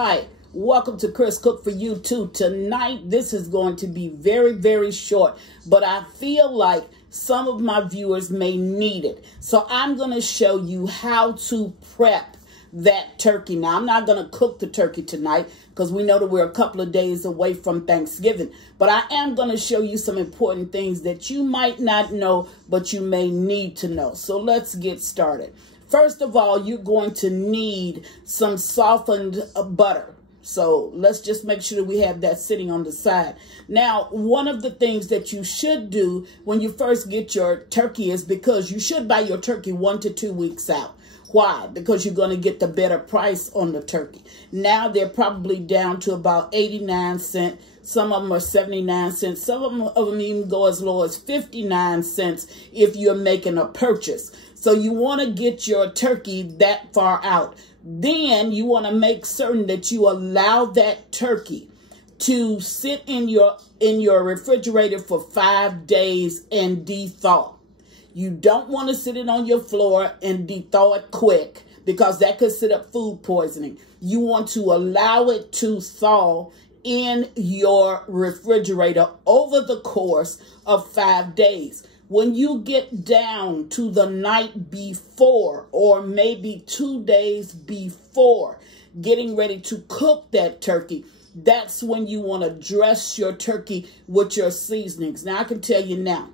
Hi, welcome to Chris Cook for You Too. Tonight, this is going to be very, very short, but I feel like some of my viewers may need it. So I'm going to show you how to prep that turkey. Now, I'm not going to cook the turkey tonight because we know that we're a couple of days away from Thanksgiving. But I am going to show you some important things that you might not know, but you may need to know. So let's get started. First of all, you're going to need some softened butter. So let's just make sure that we have that sitting on the side. Now, one of the things that you should do when you first get your turkey is because you should buy your turkey 1 to 2 weeks out. Why? Because you're going to get the better price on the turkey. Now they're probably down to about 89 cents. Some of them are 79 cents. Some of them even go as low as 59 cents if you're making a purchase. So you want to get your turkey that far out. Then you want to make certain that you allow that turkey to sit in your refrigerator for 5 days and de-thaw. You don't want to sit it on your floor and de-thaw it quick because that could set up food poisoning. You want to allow it to thaw in your refrigerator over the course of 5 days. When you get down to the night before or maybe 2 days before getting ready to cook that turkey, that's when you want to dress your turkey with your seasonings. Now, I can tell you now,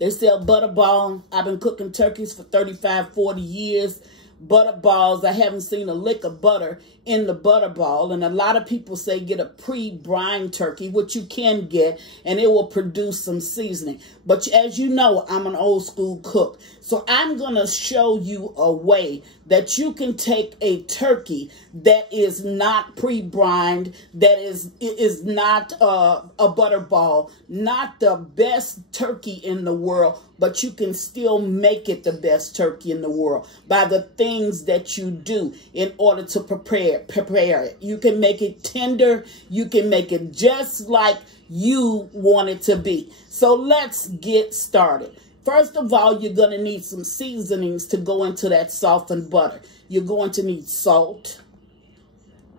they sell Butterball. I've been cooking turkeys for 35, 40 years. Butterballs, I haven't seen a lick of butter in the Butterball. And a lot of people say get a pre-brine turkey, which you can get, and it will produce some seasoning. But as you know, I'm an old school cook. So I'm going to show you a way that you can take a turkey that is not pre-brined, that is not a Butterball, not the best turkey in the world, but you can still make it the best turkey in the world by the things that you do in order to prepare it. You can make it tender. You can make it just like you want it to be. So let's get started. First of all, you're going to need some seasonings to go into that softened butter. You're going to need salt.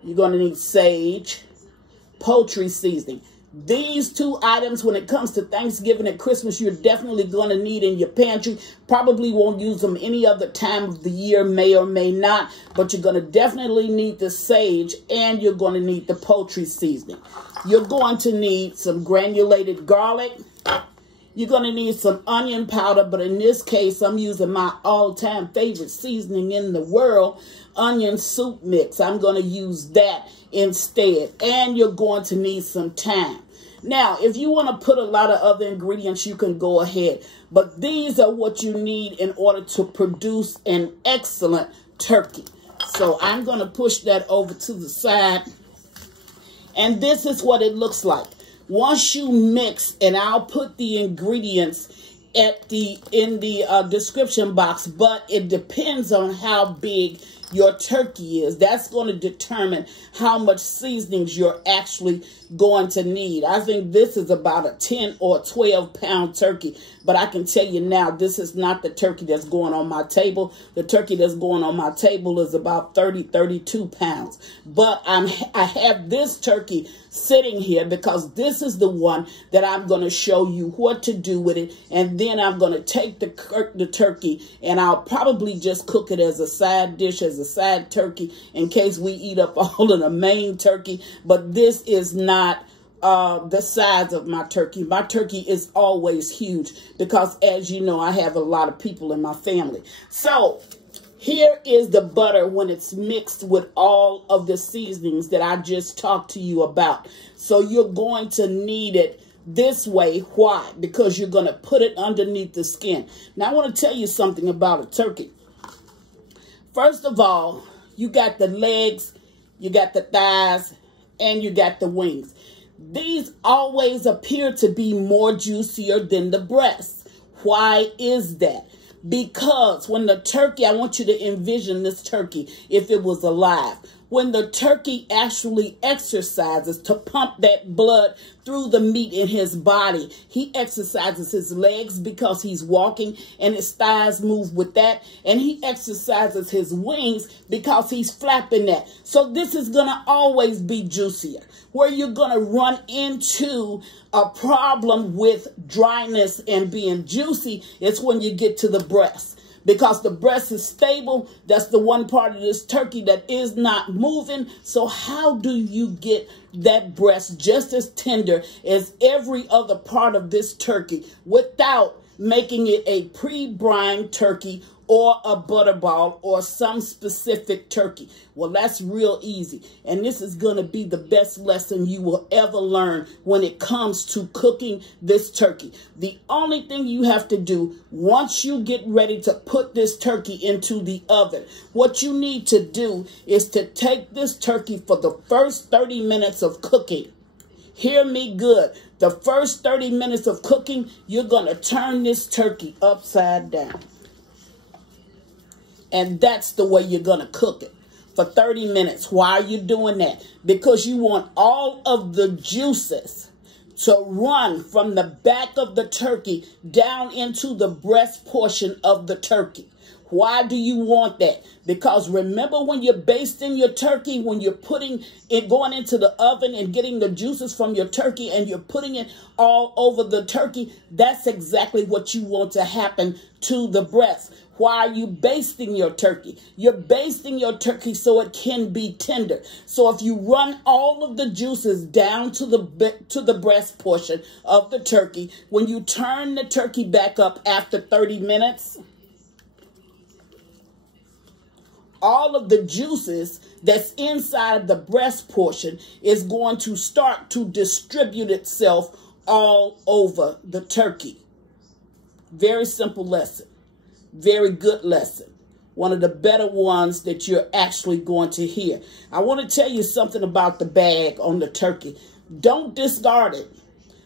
You're going to need sage, poultry seasoning. These two items, when it comes to Thanksgiving and Christmas, you're definitely going to need in your pantry. Probably won't use them any other time of the year, may or may not. But you're going to definitely need the sage and you're going to need the poultry seasoning. You're going to need some granulated garlic. You're going to need some onion powder, but in this case, I'm using my all-time favorite seasoning in the world, onion soup mix. I'm going to use that instead. And you're going to need some thyme. Now, if you want to put a lot of other ingredients, you can go ahead. But these are what you need in order to produce an excellent turkey. So I'm going to push that over to the side. And this is what it looks like. Once you mix, and I'll put the ingredients in the description box, but it depends on how big your turkey is. That's going to determine how much seasonings you're actually going to need. I think this is about a 10 or 12 pound turkey, but I can tell you now, this is not the turkey that's going on my table. The turkey that's going on my table is about 30, 32 pounds. But I have this turkey sitting here because this is the one that I'm going to show you what to do with it. And then I'm going to take the turkey and I'll probably just cook it as a side dish, as a side turkey in case we eat up all of the main turkey. But this is not the size of my turkey. My turkey is always huge because, as you know, I have a lot of people in my family. So here is the butter when it's mixed with all of the seasonings that I just talked to you about. So you're going to need it this way. Why? Because you're going to put it underneath the skin. Now, I want to tell you something about a turkey. First of all, you got the legs, you got the thighs, and you got the wings. These always appear to be more juicier than the breasts. Why is that? Because when the turkey, I want you to envision this turkey if it was alive. when the turkey actually exercises to pump that blood through the meat in his body. He exercises his legs because he's walking and his thighs move with that. And he exercises his wings because he's flapping that. So this is going to always be juicier. Where you're going to run into a problem with dryness and being juicy is when you get to the breast. Because the breast is stable, that's the one part of this turkey that is not moving. So how do you get that breast just as tender as every other part of this turkey without making it a pre-brined turkey or a butterball or some specific turkey? Well, that's real easy. And this is going to be the best lesson you will ever learn when it comes to cooking this turkey. The only thing you have to do once you get ready to put this turkey into the oven, what you need to do is to take this turkey for the first 30 minutes of cooking. Hear me good. The first 30 minutes of cooking, you're going to turn this turkey upside down. And that's the way you're going to cook it for 30 minutes. Why are you doing that? Because you want all of the juices to run from the back of the turkey down into the breast portion of the turkey. Why do you want that? Because remember, when you're basting your turkey, when you're putting it, going into the oven and getting the juices from your turkey and you're putting it all over the turkey, that's exactly what you want to happen to the breast. Why are you basting your turkey? You're basting your turkey so it can be tender. So if you run all of the juices down to the breast portion of the turkey, when you turn the turkey back up after 30 minutes, all of the juices that's inside of the breast portion is going to start to distribute itself all over the turkey. Very simple lesson. Very good lesson. One of the better ones that you're actually going to hear. I want to tell you something about the bag on the turkey. Don't discard it.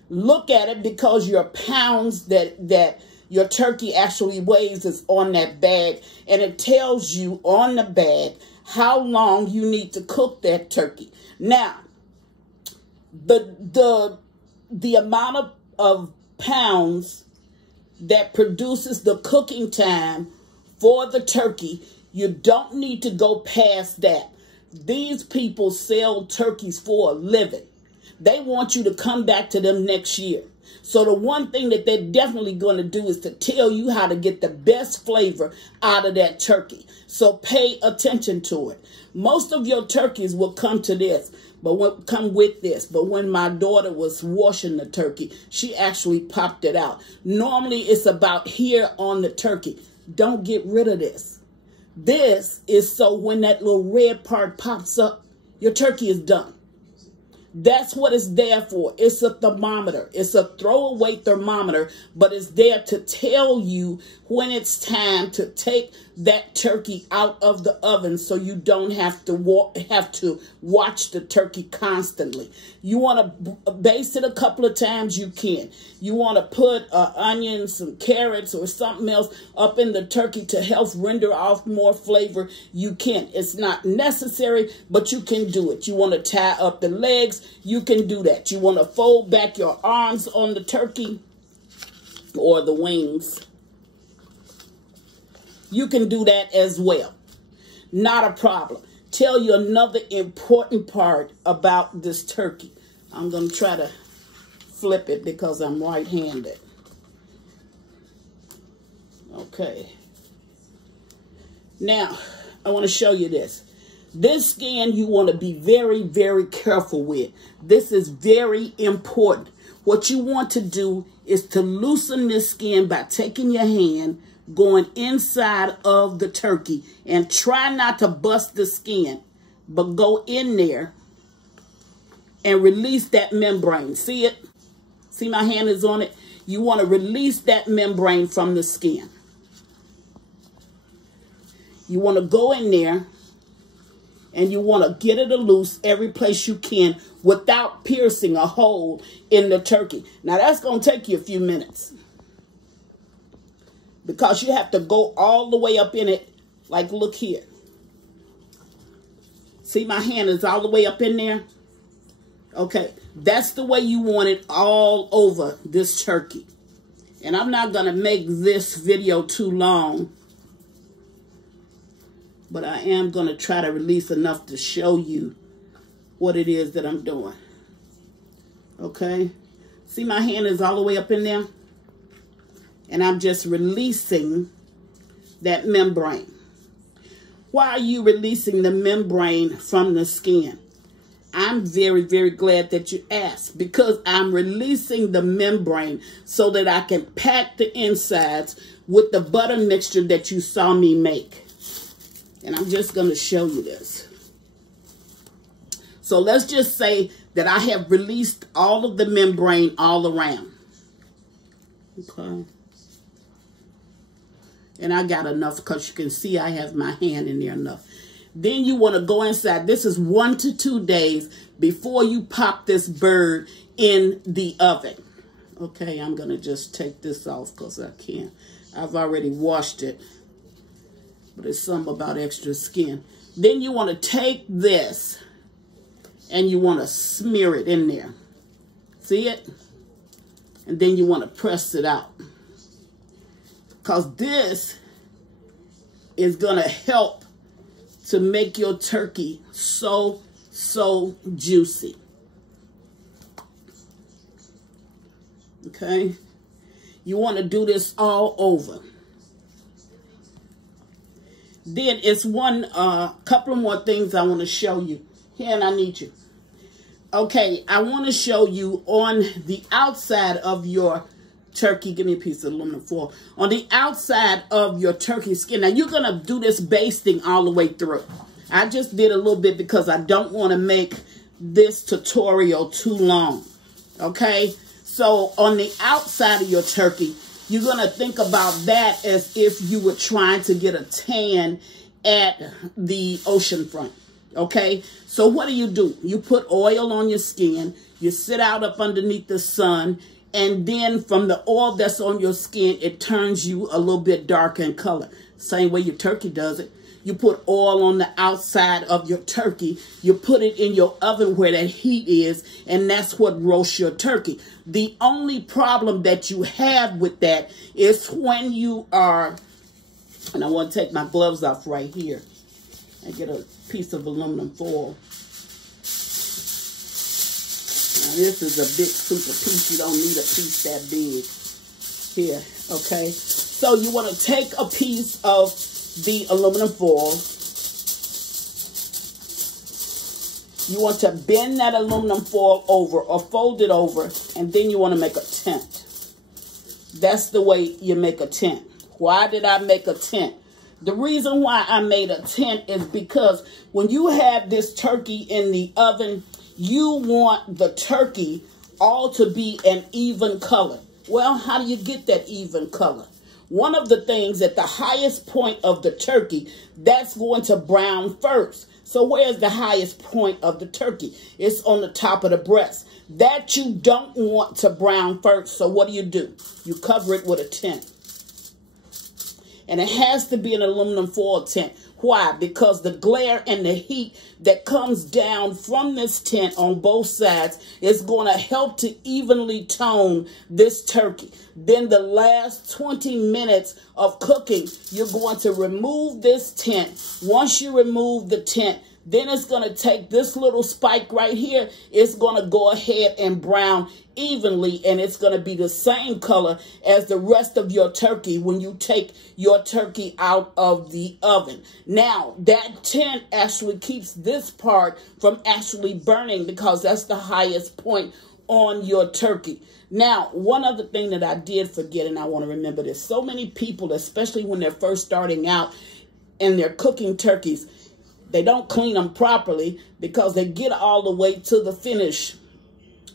Look at it, because your pounds that your turkey actually weighs is on that bag. And it tells you on the bag how long you need to cook that turkey. Now, the amount of pounds that produces the cooking time for the turkey, you don't need to go past that. These people sell turkeys for a living. They want you to come back to them next year. So the one thing that they're definitely going to do is to tell you how to get the best flavor out of that turkey. So pay attention to it. Most of your turkeys will come to this, but come with this. But when my daughter was washing the turkey, she actually popped it out. Normally it's about here on the turkey. Don't get rid of this. This is so when that little red part pops up, your turkey is done. That's what it's there for. It's a thermometer. It's a throwaway thermometer, but it's there to tell you when it's time to take that turkey out of the oven, so you don't have to watch the turkey constantly. You want to baste it a couple of times, you can. You want to put onions, some carrots, or something else up in the turkey to help render off more flavor, you can. It's not necessary, but you can do it. You want to tie up the legs, you can do that. You want to fold back your arms on the turkey or the wings, you can do that as well. Not a problem. Tell you another important part about this turkey. I'm going to try to flip it because I'm right-handed. Okay. Now, I want to show you this. This skin you want to be very, very careful with. This is very important. What you want to do is to loosen this skin by taking your hand, going inside of the turkey, and try not to bust the skin, but go in there and release that membrane. See it? See my hand is on it? You want to release that membrane from the skin. You want to go in there and you want to get it loose every place you can without piercing a hole in the turkey. Now that's going to take you a few minutes, because you have to go all the way up in it. Like, look here. See, my hand is all the way up in there. Okay, that's the way you want it all over this turkey. And I'm not going to make this video too long, but I am going to try to release enough to show you what it is that I'm doing. Okay, see, my hand is all the way up in there, and I'm just releasing that membrane. Why are you releasing the membrane from the skin? I'm very, very glad that you asked, because I'm releasing the membrane so that I can pack the insides with the butter mixture that you saw me make. And I'm just going to show you this. So let's just say that I have released all of the membrane all around. Okay. And I got enough because you can see I have my hand in there enough. Then you want to go inside. This is 1 to 2 days before you pop this bird in the oven. Okay, I'm going to just take this off because I can't. I've already washed it. But it's something about extra skin. Then you want to take this and you want to smear it in there. See it? And then you want to press it out. Because this is going to help to make your turkey so juicy. Okay? You want to do this all over. Then it's couple of more things I want to show you. Here, and I need you. Okay, I want to show you on the outside of your turkey. Give me a piece of aluminum foil. On the outside of your turkey skin. Now, you're going to do this basting all the way through. I just did a little bit because I don't want to make this tutorial too long. Okay? So, on the outside of your turkey, you're going to think about that as if you were trying to get a tan at the ocean front. Okay? So, what do? You put oil on your skin. You sit out up underneath the sun. And then from the oil that's on your skin, it turns you a little bit darker in color. Same way your turkey does it. You put oil on the outside of your turkey. You put it in your oven where that heat is, and that's what roasts your turkey. The only problem that you have with that is when you are, and I want to take my gloves off right here and get a piece of aluminum foil. Now, this is a big super piece. You don't need a piece that big. Here, okay? So you want to take a piece of the aluminum foil. You want to bend that aluminum foil over or fold it over, and then you want to make a tent. That's the way you make a tent. Why did I make a tent? The reason why I made a tent is because when you have this turkey in the oven, you want the turkey all to be an even color. Well, how do you get that even color? One of the things at the highest point of the turkey, that's going to brown first. So where's the highest point of the turkey? It's on the top of the breast. That you don't want to brown first. So what do? You cover it with a tent. And it has to be an aluminum foil tent. Why? Because the glare and the heat that comes down from this tent on both sides is going to help to evenly tone this turkey. Then the last 20 minutes of cooking, you're going to remove this tent. Once you remove the tent, then it's going to take this little spike right here. It's going to go ahead and brown evenly, and it's going to be the same color as the rest of your turkey when you take your turkey out of the oven. Now, that tent actually keeps this part from actually burning because that's the highest point on your turkey. Now, one other thing that I did forget, and I want to remember this. So many people, especially when they're first starting out and they're cooking turkeys, they don't clean them properly because they get all the way to the finish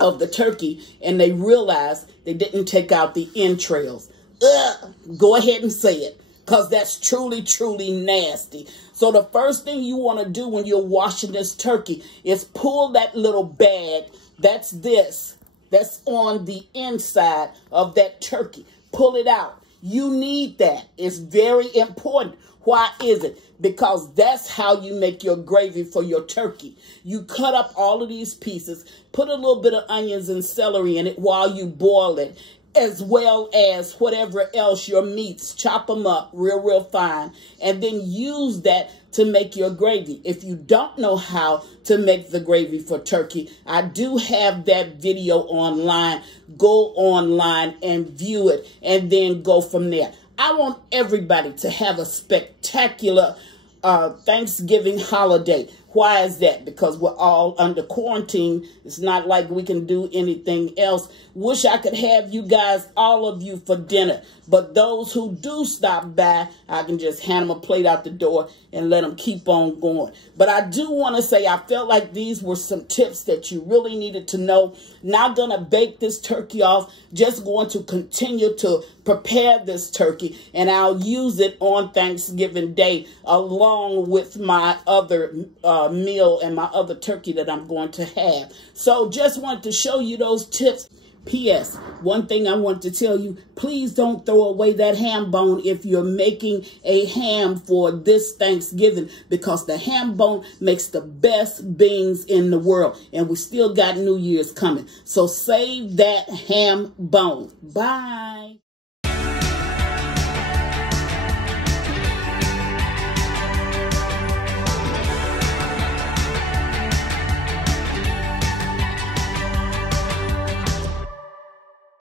of the turkey and they realize they didn't take out the entrails. Go ahead and say it, because that's truly, truly nasty. So the first thing you want to do when you're washing this turkey is pull that little bag. That's on the inside of that turkey. Pull it out. You need that. It's very important. Why is it? Because that's how you make your gravy for your turkey. You cut up all of these pieces, put a little bit of onions and celery in it while you boil it, as well as whatever else, your meats, chop them up real fine, and then use that to make your gravy. If you don't know how to make the gravy for turkey, I do have that video online. Go online and view it, and then go from there. I want everybody to have a spectacular Thanksgiving holiday. Why is that? Because we're all under quarantine. It's not like we can do anything else. Wish I could have you guys, all of you, for dinner. But those who do stop by, I can just hand them a plate out the door and let them keep on going. But I do want to say I felt like these were some tips that you really needed to know. Not going to bake this turkey off. Just going to continue to prepare this turkey. And I'll use it on Thanksgiving Day along with my other meal and my other turkey that I'm going to have. So just wanted to show you those tips. P.S. One thing I want to tell you, please don't throw away that ham bone if you're making a ham for this Thanksgiving, because the ham bone makes the best beans in the world. And we still got New Year's coming. So save that ham bone. Bye.